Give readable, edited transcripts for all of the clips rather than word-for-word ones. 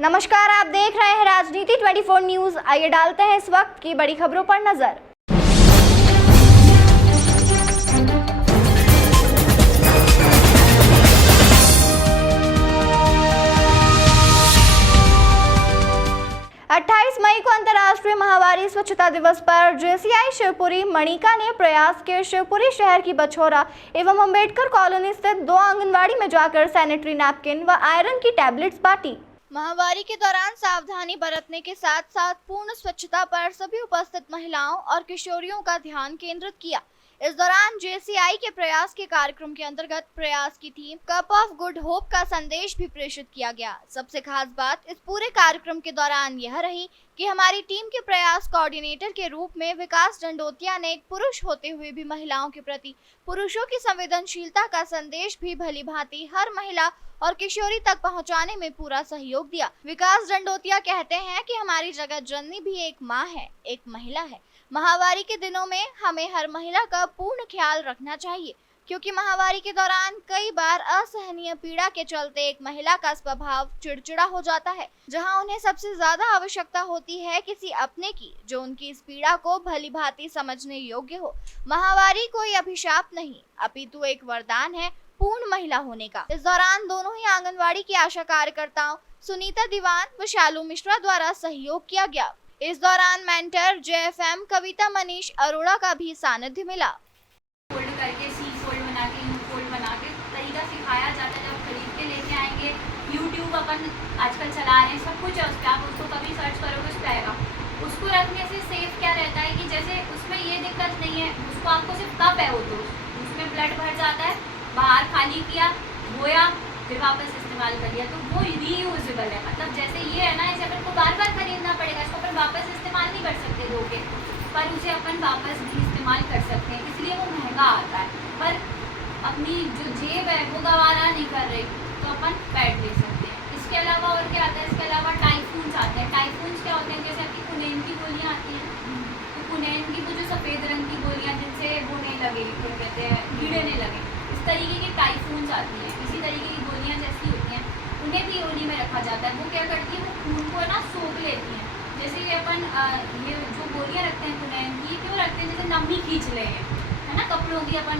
नमस्कार, आप देख रहे हैं राजनीति 24 न्यूज। आइए डालते हैं इस वक्त की बड़ी खबरों पर नजर। अट्ठाईस मई को अंतर्राष्ट्रीय महावारी स्वच्छता दिवस पर जेसीआई शिवपुरी मणिका ने प्रयास के शिवपुरी शहर की बछौरा एवं अंबेडकर कॉलोनी स्थित 2 आंगनवाड़ी में जाकर सैनिटरी नैपकिन व आयरन की टैबलेट्स बांटी। महावारी के दौरान सावधानी बरतने के साथ साथ पूर्ण स्वच्छता पर सभी उपस्थित महिलाओं और किशोरियों का ध्यान केंद्रित किया। इस दौरान जेसीआई के प्रयास के कार्यक्रम के अंतर्गत प्रयास की theme cup of good hope का संदेश भी प्रेषित किया गया। सबसे खास बात इस पूरे कार्यक्रम के दौरान यह रही कि हमारी टीम के प्रयास कोऑर्डिनेटर के रूप में विकास डंडोतिया ने एक पुरुष होते हुए भी महिलाओं के प्रति पुरुषों की संवेदनशीलता का संदेश भी भली भांति हर महिला और किशोरी तक पहुंचाने में पूरा सहयोग दिया। विकास डंडोतिया कहते हैं कि हमारी जगत जननी भी एक माँ है, एक महिला है। महावारी के दिनों में हमें हर महिला का पूर्ण ख्याल रखना चाहिए, क्योंकि महावारी के दौरान कई बार असहनीय पीड़ा के चलते एक महिला का स्वभाव चिड़चिड़ा हो जाता है, जहां उन्हें सबसे ज्यादा आवश्यकता होती है किसी अपने की जो उनकी इस पीड़ा को भली भांति समझने योग्य हो। महावारी कोई अभिशाप नहीं, अपितु एक वरदान है पूर्ण महिला होने का। इस दौरान दोनों ही आंगनवाड़ी की आशा कार्यकर्ताओं सुनीता दीवान व शालू मिश्रा द्वारा सहयोग किया गया। इस दौरान मेंटर जेएफएम कविता मनीष अरोड़ा का भी सानिध्य मिला। फोल्ड करके सी फोल्ड बना के यू फोल्ड बना के तरीका सिखाया जाता है। जब खरीद के लेके आएंगे, यूट्यूब अपन आजकल चला रहे हैं, सब कुछ है उस पर, आप उसको कभी सर्च करोगे उस पर आएगा। उसको रखने से सेफ क्या रहता है कि जैसे उसमें ये दिक्कत नहीं है, उसको आपको सिर्फ कप है वो तो उसमें ब्लड भर जाता है, बाहर खाली किया, धोया, फिर वापस इस्तेमाल कर लिया, तो वो रीयूजेबल है। मतलब जैसे ये है ना, इसे अपन को बार बार खरीदना पड़ेगा, इसको अपन वापस इस्तेमाल नहीं कर सकते धो के, पर उसे अपन वापस भी इस्तेमाल कर सकते हैं, इसलिए वो महंगा आता है। पर अपनी जो जेब है वो गवारा नहीं कर रही तो अपन पैड ले सकते हैं। इसके अलावा और क्या आता है? इसके अलावा टाइफून्स आते हैं। टाइफून्स क्या होते हैं? जैसे आपकी कुनैन की गोलियाँ आती हैं, तो कुनैन की वो जो सफ़ेद रंग की गोलियाँ जिनसे वो नहीं लगे, क्या कहते हैं, कीड़े नहीं लगे, इस तरीके की टाइफून्स आती हैं। इसी तरीके की गोलियाँ जैसी होती हैं, उन्हें भी योनी में रखा जाता है। वो क्या करती है, वो खून को ना सोख लेती हैं। जैसे ये अपन ये जो गोलियाँ रखते हैं कुनैन की, क्यों रखते हैं? जैसे नमी खींच ले है ना, कपड़ों की अपन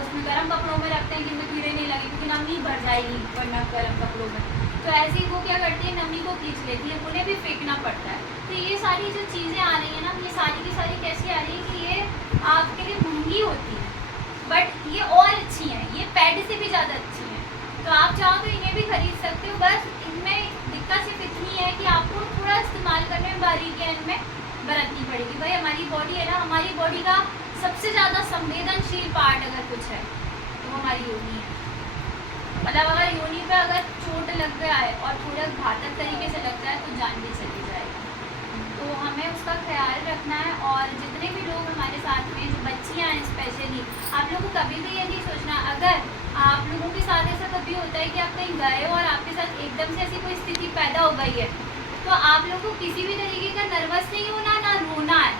उसमें गर्म कपड़ों में रखते हैं कि इनमें कीड़े नहीं लगे, क्योंकि नमी भर जाएगी वरना गर्म कपड़ों में। तो ऐसे ही वो क्या करती है, नमी को खींच लेती है, उन्हें भी फेंकना पड़ता है। तो ये सारी जो चीज़ें आ रही है ना, ये सारी की सारी कैसी आ रही है कि ये आपके लिए महंगी होती है, बट ये और अच्छी हैं, ये पैड से भी ज़्यादा अच्छी हैं। तो आप चाहो तो इन्हें भी खरीद सकते हो। बस इनमें दिक्कत सिर्फ इतनी है कि आपको थोड़ा इस्तेमाल करने में बारीकियाँ इनमें बरतनी पड़ेगी। भाई हमारी बॉडी है ना, हमारी बॉडी का सबसे ज़्यादा संवेदनशील पार्ट अगर कुछ है तो वो हमारी योनि है। मतलब अगर योनि पे अगर चोट लग गया है और थोड़ा घातक तरीके से लग जाए तो जान भी चली जाएगी। तो हमें उसका ख्याल रखना है। और जितने भी लोग हमारे साथ में, जो बच्चियाँ हैं स्पेशली, आप लोगों को कभी भी ये नहीं सोचना, अगर आप लोगों के साथ ऐसा कभी होता है कि आप कहीं गए हो और आपके साथ एकदम से ऐसी कोई स्थिति पैदा हो गई है, तो आप लोगों को किसी भी तरीके का नर्वस नहीं होना, ना रोना है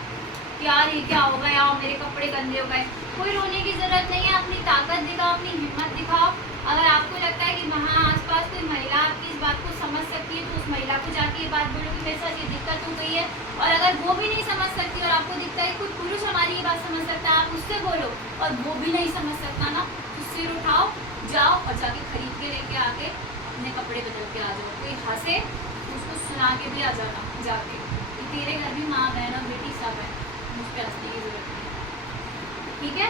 यार ये क्या हो गया, मेरे कपड़े गंदे हो गए। कोई रोने की ज़रूरत नहीं है। अपनी ताकत दिखाओ, अपनी हिम्मत दिखाओ। अगर आपको लगता है कि वहाँ आसपास कोई महिला आपकी इस बात को समझ सकती है, तो उस महिला को जाके ये बात बोलो कि मेरे साथ ये दिक्कत हो गई है। और अगर वो भी नहीं समझ सकती और आपको दिखता है कोई पुरुष हमारी ये बात समझ सकता है, आप उससे बोलो, और वो भी नहीं समझ सकता ना, तो सिर उठाओ, जाओ और जाके खरीद के लेके आके अपने कपड़े बदल के आ जाओ। कोई हंसे उसको सुना के भी आ जाना जाके कि तेरे घर भी माँ बहन और बेटी सब है, मुझ पर हंसने की जरूरत नहीं। ठीक है,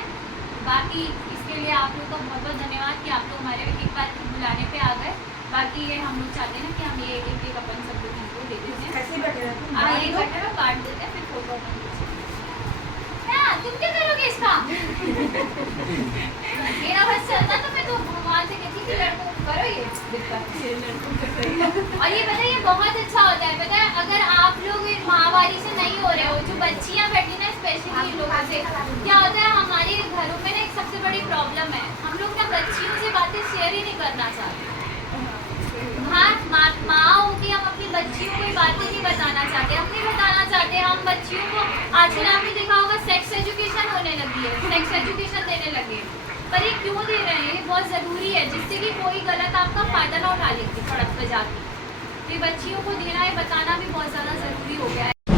बाकी इसके लिए आप लोग का बहुत बहुत धन्यवाद कि आप लोग हमारे एक बार बुलाने पे आ गए। बाकी ये हम लोग चाहते हैं ना कि हम ये एक अपन सब लोग इनको दे देते हैं, एक बैठे में बांट देते हैं, फिर फोटो अपन तुम क्या करोगे इसका? मेरा बस चलता तो मैं तो भगवान से कहती थी लड़कों को करो ये और ये पता है ये बहुत अच्छा होता है। पता है अगर आप लोग महावारी से नहीं हो रहे हो, जो बच्चियां बैठी ना स्पेशली लोगों से, क्या होता है हमारे घरों में ना एक सबसे बड़ी प्रॉब्लम है, हम लोग ना बच्चियों से बातें शेयर ही नहीं करना चाहते। माँ होगी, हम अपनी बच्चियों को बातें नहीं बताना चाहते, हम नहीं बताना चाहते। हम बच्चियों को आजकल आपने देखा होगा सेक्स एजुकेशन होने लगी है, सेक्स एजुकेशन देने लगे, पर ये क्यों दे रहे हैं? बहुत ज़रूरी है जिससे कि कोई गलत आपका फ़ायदा ना उठा लेगी सड़क पे जाके। तो ये बच्चियों को देना है, बताना भी बहुत ज़्यादा ज़रूरी हो गया है।